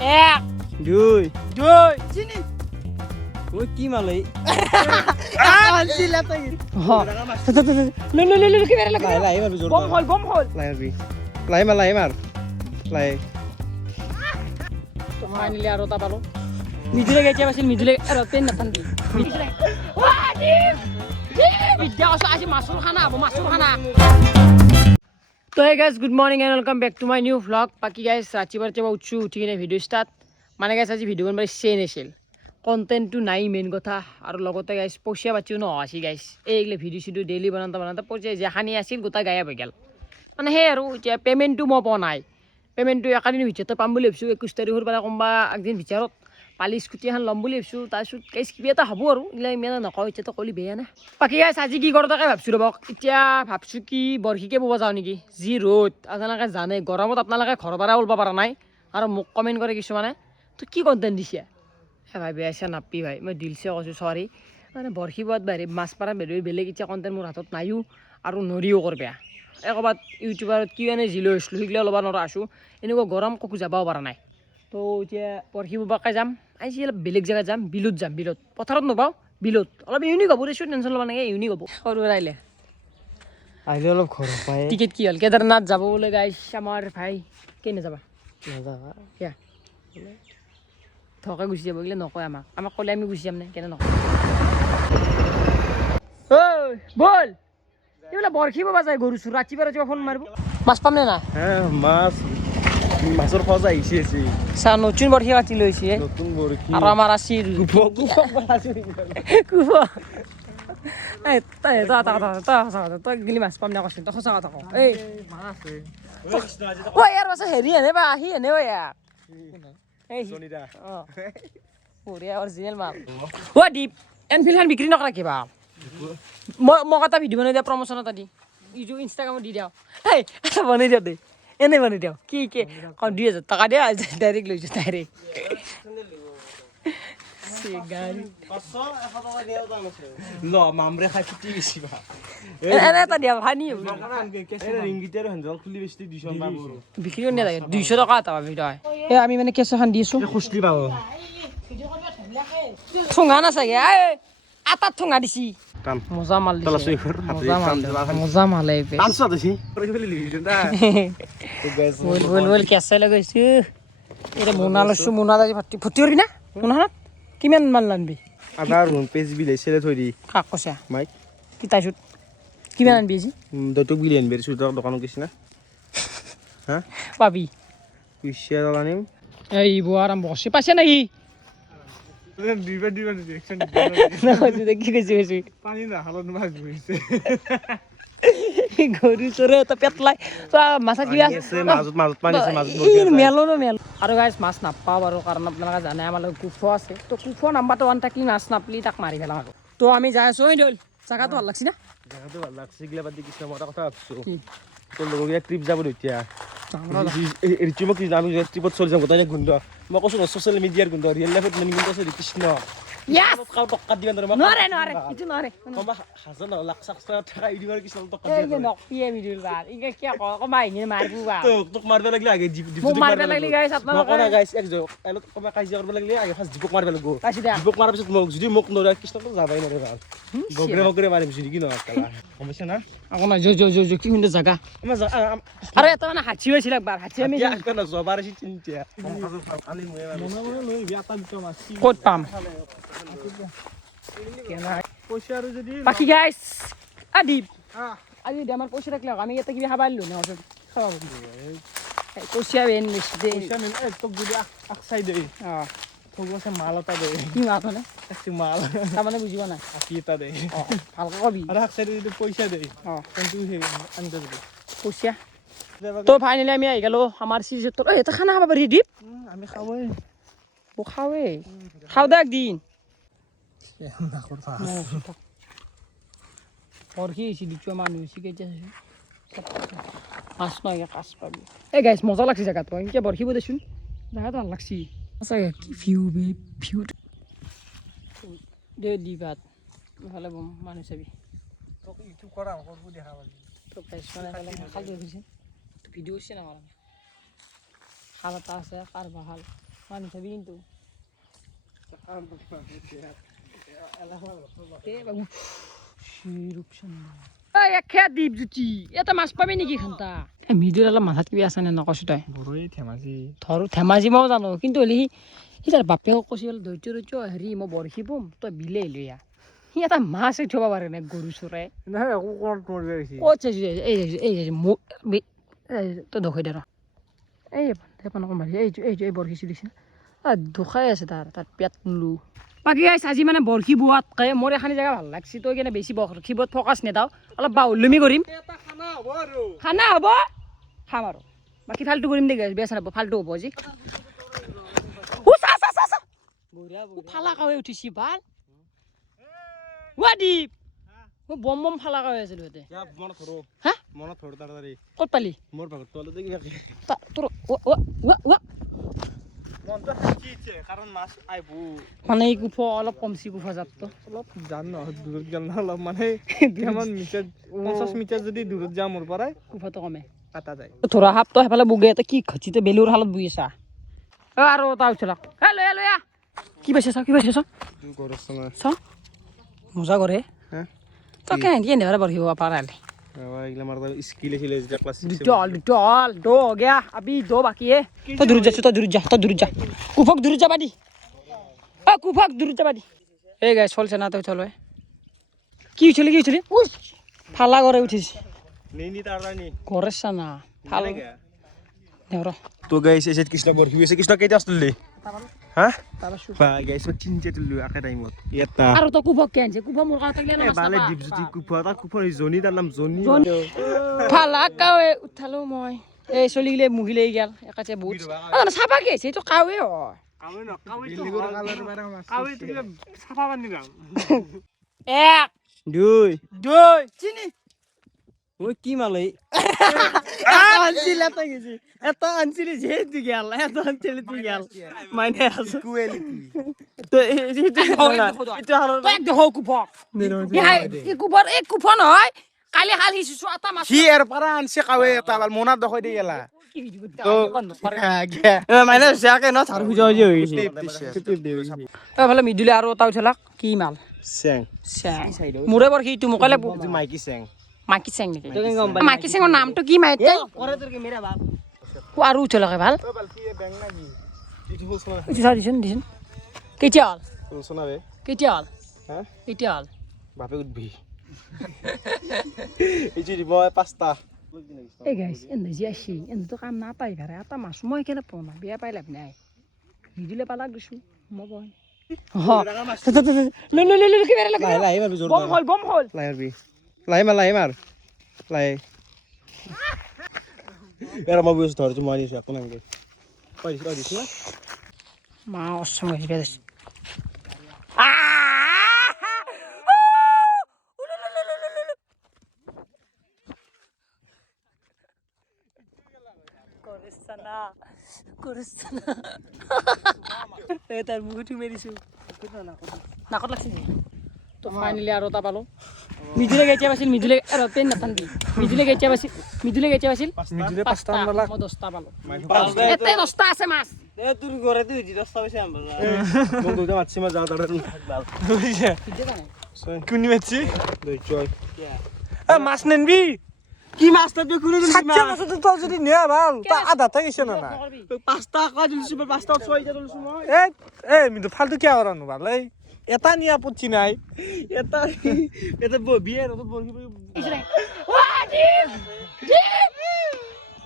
এক দুই দুই চিনি ওই কি মালাই আনছিলা তুই লো লো লো লো কি মেরে লাই লাই মারবি জোর বম হল লাই মারবি লাই মার লাই তো ফাইনালি আর ওটা পালো মিজুলে গেছে বাসিল মিজুলে আর পেন না থাকি মিজুলে ওয়া ডিপ বিদ্যা আসে মাসুর খানা আবু মাসুর খানা তো হে guys good morning and welcome back to my new vlog বাকি গাইস ৰাতিপুৱাৰ পৰা উঠি কিনে ভিডিঅ' ষ্টাৰ্ট মানে গাইস আজি ভিডিঅ' বনাবলৈ চেন আছিল কন্টেন্টটো নাই মেইন কথা আৰু লগতে গাইস পইচা পাতিও নহছি গাইস এইগিলা ভিডিঅ' চিডিঅ' ডেইলি বনাওঁতে পইচা যেখানি আছিল গোটা গায়ব হৈ গ'ল মানে সেই আৰু এতিয়া পেমেণ্টটো মই পোৱা নাই পেমেণ্টটো একাদিনৰ ভিতৰতে পাম বুলি ভাবিছোঁ 21 তাৰিখৰ পৰা কোনোবা একদিন ভিতৰত পালি স্কুটি এখন ল'ম বুলি ভাবিছোঁ তাৰপিছত গাইছ কিবা এটা হ'ব আৰু এইগিলা ইমান নকওঁ এতিয়াতো ক'লি বেয়া না বাকী গাইছ আজি কি কৰোঁ তাকে ভাবছোঁ ৰ'বক এতিয়া ভাবছোঁ কি বৰশীকে বব যাওঁ নেকি যি ৰ'দ আপোনালোকে জানে গৰমত আপোনালোকে ঘৰৰ পৰা ওলাব পৰা নাই আৰু মোক কমেণ্ট কৰে কিছুমানে তো কি কণ্টেণ্ট দিছে ভাই বেয়া চেয়া নাপি ভাই মই দিলছে কৈছোঁ চৰি মানে বৰশী বোৱাত বাহিৰে মাছ পাৰা বেলেগ বেলেগ এতিয়া কণ্টেণ্ট মোৰ হাতত নাইও আৰু নৰিও কৰবা ক'ৰবাত ইউটিউবাৰত কি এনে যি লৈ আছিলোঁ সেইগিলা ল'ব নোৱাৰা আছোঁ এনেকুৱা গৰম ককো যাবও পৰা নাই তো এতিয়া বৰশী বোৱাকে যাম আজি অলপ বেলেগ জেগাত যাম বিলত যাম বিলত পথাৰত নাপাওঁ বিলত অলপ ইউনিক হ'ব দেচোন টেনশ্যন ল'ব নালাগে ইউনিক হ'ব সৰু আহিলে অলপ ঘৰ পায় টিকেট কি হ'ল কেদাৰনাথ যাব বোলে গাইছ আমাৰ ভাই কেনে যাবা নাযাবা কিয়া থকে গুচি যাব এইগিলা নকয় আমাক ক'লে আমি গুচি যাম নে কেনে নকয় ঐ বল এইবিলাক বৰশী বাবা যায় গৰু চোৰ ৰাতিপুৱা ফোন মাৰিব মাছ পাম নে নাই মাছৰ খোজ আহিছে চা নতুন বৰশী কাটি লৈছে নতুন বৰশী আৰু আমাৰ আছিল তই গিলি মাছ পাম নে কৈছিল তই সঁচা কথা কওঁ এই ঐ ইয়াৰ পাছত হেৰি এনে বা আহি এনে ইয়াৰ বঢ়িয়া অৰিজিনেল মাল অ দীপ এনফিল্ডখন বিক্ৰী নকৰা কিবা মোক এটা ভিডিঅ' বনাই দিয়া প্ৰমোশ্যন এটা দি ইনষ্টাগ্ৰামত দি দিওঁ এই এটা বনাই দিওঁ দেই এনে বনাই দিওঁ কি 2000 টকা দিয়া ডাইৰেক্ট লৈছোঁ ডাইৰেক্ট এনে এটা দিয়া ভানি বিক্ৰী কৰি নালাগে 200 টকা এটা পাবি তই এই আমি মানে কেঁচা খান দি আছোঁ ঠোঙা না চাগে আটাত ঠোঙা দিছি মজা মাল দিছে মজা মাল বল কেঁচাই লগাইছো এতিয়া মোনা লৈছোঁ মোনা আজি ভৰ্তি কৰিবি না মোনাখনত কিমান মান লানবি আধাৰ পেজ বিলাইছিলে থৈ দি কাক কৈছা মাইক কি তাইছত কিমান আনবি আজি দৈতক বিলি আনবি চুইটাৰ দোকানত গৈছি না হা পাবি পইচা আনিম এই বোৱা আৰম্ভ কৰিছে পাইছে নেকি কি কৈছে পানী নাখালত মাছ ধৰিছে গৰু চৰে এটা পেটলাই মাছা কিবা মেলো আৰু গাইছ মাছ নাপাওঁ বাৰু কাৰণ আপোনালোকে জানে আমাৰ লগত কুফো আছে তো কুফো নাম্বাৰটো ওৱান থাকি মাছ নাপালি তাক মাৰি পেলাম আকৌ তো আমি যাই আছোঁ ঐ দল জাগাটো ভাল লাগছি না জাগাটো ভাল লাগছে গিলা বাদ দি কিছু মই এটা কথা ভাবছোঁ তোৰ লগৰগিলা ট্ৰিপ যাব এতিয়া ৰিচিমক আমি ট্ৰিপত চলি যাম গোটেই গোন্ধ মই কৈছোঁ ছ'চিয়েল মিডিয়াৰ গোন্ধ ৰিয়েল লাইফত মানে গোন্ধ আছে কৃষ্ণ টকা দিবা নোৱাৰে হাজাৰ নহয় লাখ চাখ টকা দিব কৃষ্ণ টকা তোক মাৰিব লাগিলে আগে কাজিয়া কৰিব লাগিলে আগে ফাৰ্ষ্ট জীপক মাৰিব লাগিব জীপক মাৰাৰ পিছত মোক যদি মোক নৰে কৃষ্ণটো যাবাই নৰে ভাল গগৰে মাৰিম যদি কি নহয় গম পাইছা না আকৌ নাই কি কিন্তু জাগা আৰু এটা মানে হাতী হৈছিল একবাৰ হাতী আমি জবাৰ চিন্তা ক'ত পাম বাকী গাইছ দীপ আজি আমাৰ পইচা থাকিলে আমি ইয়াতে কিবা খাব আহিলোঁ নহয় খাব পইচা বেন লৈছোঁ দেই মাল এটা দে কি মাল মানে মাল তাৰমানে বুজিব নাই এটা দে ভালকৈ কবি আৰু যদি পইচা দে পইচা তো ফাইনেলি আমি আহি গ'লোঁ আমাৰ চিজেত এটা খানা খাব পাৰি দীপ আমি খাওঁৱেই খাওঁ দে একদিন বৰশী হৈছে দিছোঁ মানুহ হৈছে কেতিয়া মাছ নহয় কাছ পাবি এই গাইছ মজা লাগছে জেগাটো এনেকৈ বৰশী দেচোন জেগাটো ভাল লাগছি সঁচাকৈ কি ভিউ বে ভিউ দে দি ভাত ইফালে বম মানুহ চাবি ভিডিঅ' হৈছে না খাল এটা আছে কাৰবা খাল মানি চাবি কিন্তু দ্বীপ জুতি এটা মাছ পাবি নেকি খান্তা মিজুৰ অলপ মাথাত কিবি আছে নে নকছো তই ধৰো ধেমাজি মই জানো কিন্তু হলি সি তাৰ বাপেকক কৈছে ধৈৰ্য হেৰি মই বৰশী বম তই বিলে লৈ আহ সি এটা মাছ উঠিব পাৰে নে গৰু চৰাই ক'ত চাইছো তই দখাই দে ৰ এই বৰশী চুৰিছে দুখাই আছে তাৰ পেট নুলো বাকী আজি মানে বৰশী বোৱাতকে মোৰ এখানি জেগা ভাল লাগছি তই কেনে বেছি বৰশীবোৰত ফকাছ নেদাও অলপ বাউলুমি কৰিম খানা হ'ব খাম আৰু বাকী ফাল্টু কৰিম দে বেয়া চাব ফাল্টু হ'ব আজি ফালা কাৱে উঠিছি ভাল দীপ মই বম বম ফালা কাৱে আছিলো ইয়াতে ক'ত পালি তোৰ মানে এই কুফ অলপ কমছি কুফ জাতটো অলপ জান দূৰত গেল না অলপ মানে 50 মিটাৰ যদি দূৰত যাওঁ মোৰ পৰাই কুফাটো কমে কাটা যায় ধৰা সাপ তই সেইফালে বুগে তই কি খচিতে বেলুৰ হালত বুই আছা আৰু তাৰ উঠলাক লৈ আহ কি পাইছে চা মজা কৰে তই কেনে ধৰা বৰহিব পাৰা তই দূৰত যা কুফক দূৰত যাবা দি কুফক দূৰত যাবা দি এই গাই চলছে না তই চল কি হৈছিলি ফালা করে উঠিছি করে না ফাল তো গাইস এসে কৃষ্ণ বরফি হইছে কৃষ্ণ কেইটা আসলি হ্যাঁ বা গাইস মই চিনতে তুলু আকে টাইমত এটা আর তো কুফক কেনছে কুফক মোর কাছে থাকলে না বালে দীপজ্যোতি কুফা তা কুফার জনি তার নাম জনি ফালা কাৱে উঠালো মই এই চলি গিলে মুহিলে গেল একাছে বহুত চাবা গেছে তো কাৱে হয় এক দুই চিনি ওই কি মালাই আনছিল এটা গেছি এটা আনছিল যে তুই গেল এটা আনছিল তুই গেল মানে আছে তো এটা হালো এক দেখো কুফক এই কুফর এক কুফন হয় কালি হাল হিসু আটা মাছ কি এর পারা আনছে কাৱে এটা মনা দখই দি গেলা মানে যাকে ন থার হুজা হই হইছে ভালে মিদুলে আর ওটা উঠলাক কি মাল স্যাং মোরে বর কি তুমি কলে মাইকি স্যাং মাকি চেং নেকি মাকি চেঙৰ নামটো কি মাইতে কৰে তোৰ কি মেৰা বাপ আৰু উঠলাকে ভাল দিছন কেতিয়া হল শোনাবে কেতিয়া হল হ্যাঁ কেতিয়া হল বাপে উঠবি এই যে দিব পাঁচটা এই গাইস এনে যে আসি এনে তো কাম না পাই ঘরে এটা মাছ মই কেনে পাও না বিয়া পাই লাভ নাই ভিডিলে পালাক দিছো মই বই লো কি বেরা লাগে লাই মারবি জোর বম হল লাই মার লাই এরা মই বুঝছ ধর তুমি আনিস এখন আমি কই দিছ না মা অসম হইছে বেশ করছনা তার মুখটি মেরিছো নাকত লাগছে তো ফাইনালি আর ওটা পালো মিদুলে গেছে বাসিল মিদুলে আর পেন না থাকি মিদুলে গেছে বাসিল মিদুলে পাঁচটা আনলা 10টা পালো এতে 10টা আছে মাছ তোর ঘরে তুই 10টা পয়সা আনবা বন্ধুটা মাছি মা যাও দাঁড়ান ভালো কোনি মাছি দুই চল মাছ নেনবি কি মাছটা তুই কোনে দিছিস না মাছ তো যদি নেয়া ভাল তা আধা তা গেছে না না পাঁচটা কয় দিছিস পাঁচটা ছয়টা দিছিস মই এই মিদু ফালতু কি আওরানো ভাই এটা নিয়া পুচ্ছি নাই এটা বিয়ে রত বলকি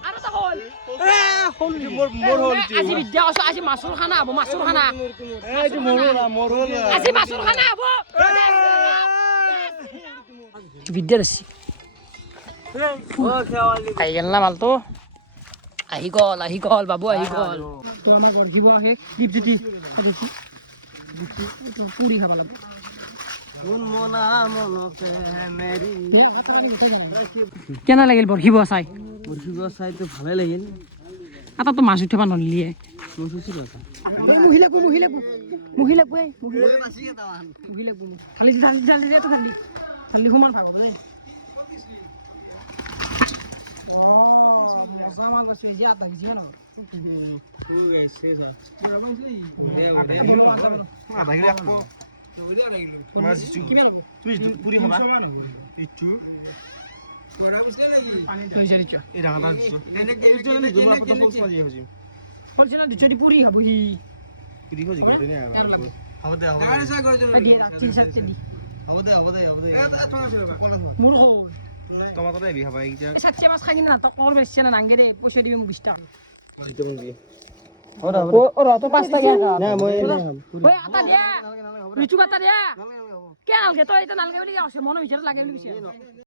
আর তো হল হল মোর হল আজি বিদ্যা আজি মাছুর খানা আবো মাছুর খানা এই যে মোর হল আজি মাছুর খানা আবো বিদ্যা আছে আহি গেল না মালটো আহি গল বাবু আহি গল তো আমার গর্জিব আহে দীপজ্যোতি পুরি খাবা লাগবে কেনা লাগিল বৰশিব চাই তো ভালে লাগিল এটা তো মাছ উঠাবা নলিয়ে মহিলা মজা মাল আছে যে আধা কেজি না তুই পুরি খাবা বলছি না দুচুরি পুরি খাবো হি পুরি খাওয়া জিজ্ঞাসা না হ'ব দে মোৰ টমাটো দেবি খাবা এইটা সাতশে মাছ খাই না তো কল বেশছে না নাঙ্গে রে পয়সা দিবি মোক 20 টাকা দিতে মন দিয়ে ও তো 5 টাকা না মই ওই আটা দে লিচু কাটা দে কে নালগে তো এটা নালগে বলি আসে মনে বিচার লাগে বলি